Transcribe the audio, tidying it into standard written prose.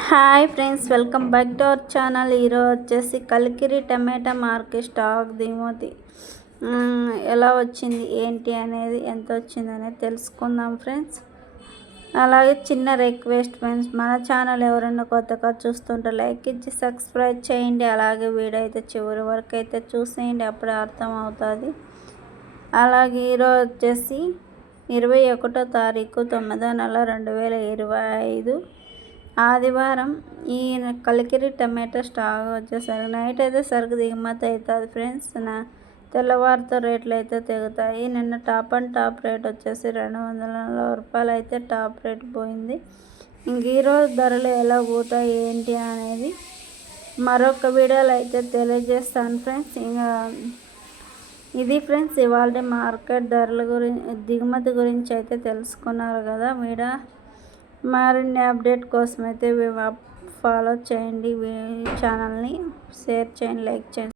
Hi friends, welcome back to our channel. ఈరోజు వచ్చేసి కలికిరి టమాటా market stock దిగుమతి ఎలా వచ్చింది ఏంటి అనేది, ఎంత వచ్చింది అనేది తెలుసుకుందాం ఫ్రెండ్స్. అలాగే చిన్న రిక్వెస్ట్ ఫ్రెండ్స్, మన ఛానల్ ఎవరైనా కొత్తగా చూస్తుంటే లైక్ ఇచ్చి సబ్స్క్రైబ్ చేయండి. అలాగే వీడియో అయితే చివరి వరకు అయితే చూసేయండి, అప్పుడే అర్థం అవుతుంది. అలాగే ఈరోజు వచ్చేసి 21వ తారీఖు 9వ నెల 2025 ఆదివారం. ఈ కలికిరి టమాటా స్టాక్ వచ్చేసరికి నైట్ అయితే సరుకు దిగుమతి అవుతుంది ఫ్రెండ్స్. తెల్లవారితో రేట్లు అయితే తెగుతాయి. నిన్న టాప్ అండ్ టాప్ రేట్ వచ్చేసి 240 రూపాయలు అయితే టాప్ రేట్ పోయింది. ఇంక ఈరోజు ధరలు ఎలా పోతాయి ఏంటి అనేది మరొక వీడియోలో అయితే తెలియజేస్తాను ఫ్రెండ్స్. ఇంకా ఇది ఫ్రెండ్స్ ఇవాళ మార్కెట్ ధరల గురించి, దిగుమతి గురించి అయితే తెలుసుకున్నారు కదా. మరిన్ని అప్డేట్ కోసం అయితే ఫాలో చేయండి, ఛానల్ని షేర్ చేయండి, లైక్ చేయండి.